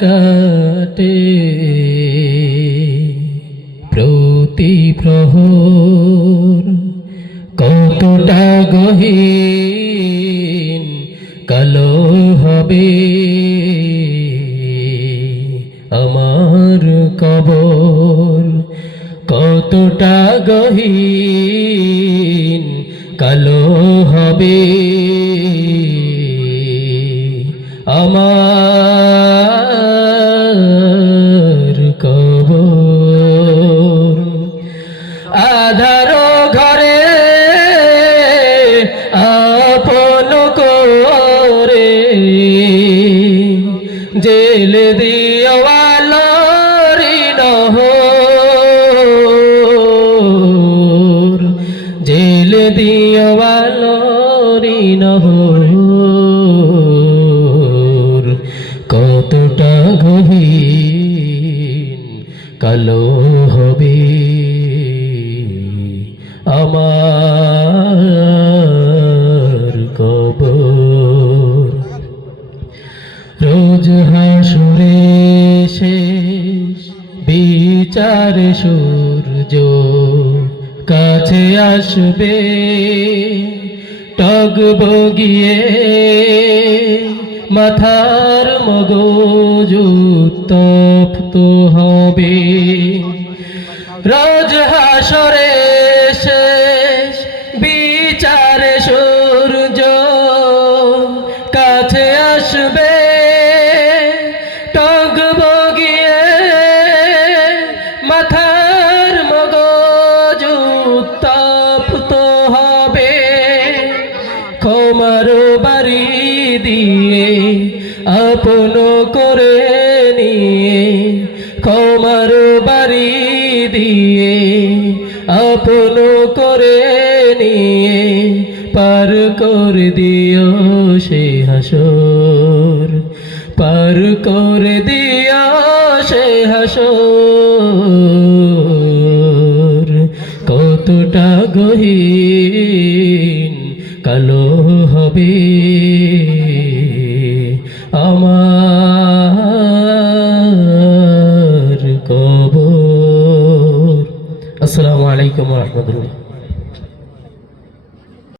কাটে। প্রতি প্রহর কতটা গহীন কালো হবে। আমার কবর কতটা গহীন কালো হবে। আমার কব আধারো ঘরে আপন করে জেল দিওয়ালি নহর জেল দিওয়ালি নহর কতটা গহীন কালো হবে আমার কবর। রোজ হাসুরে শেষ, বিচার সূর্য কাছে আসবে টগ বগিয়ে মাথার মগজ তপ্ত হবে। রোজ হাসরে শেষ, বিচারে সূর্য কাছে আসবে। টগ বগিয়ে মাথার মগজ উত্তপ্ত হবে। ক্ষমার বাড়ি দিয়ে, আপন করে নিয়ে, ক্ষমার বাড়ি দিয়ে, আপন করে নিয়ে, পার করে দিও সে হাসর, পার করে দিও সে হাসর। কতটা গহীন কালো হবে আমার কবর। আসসালামু আলাইকুম রহমতুল্লাহ।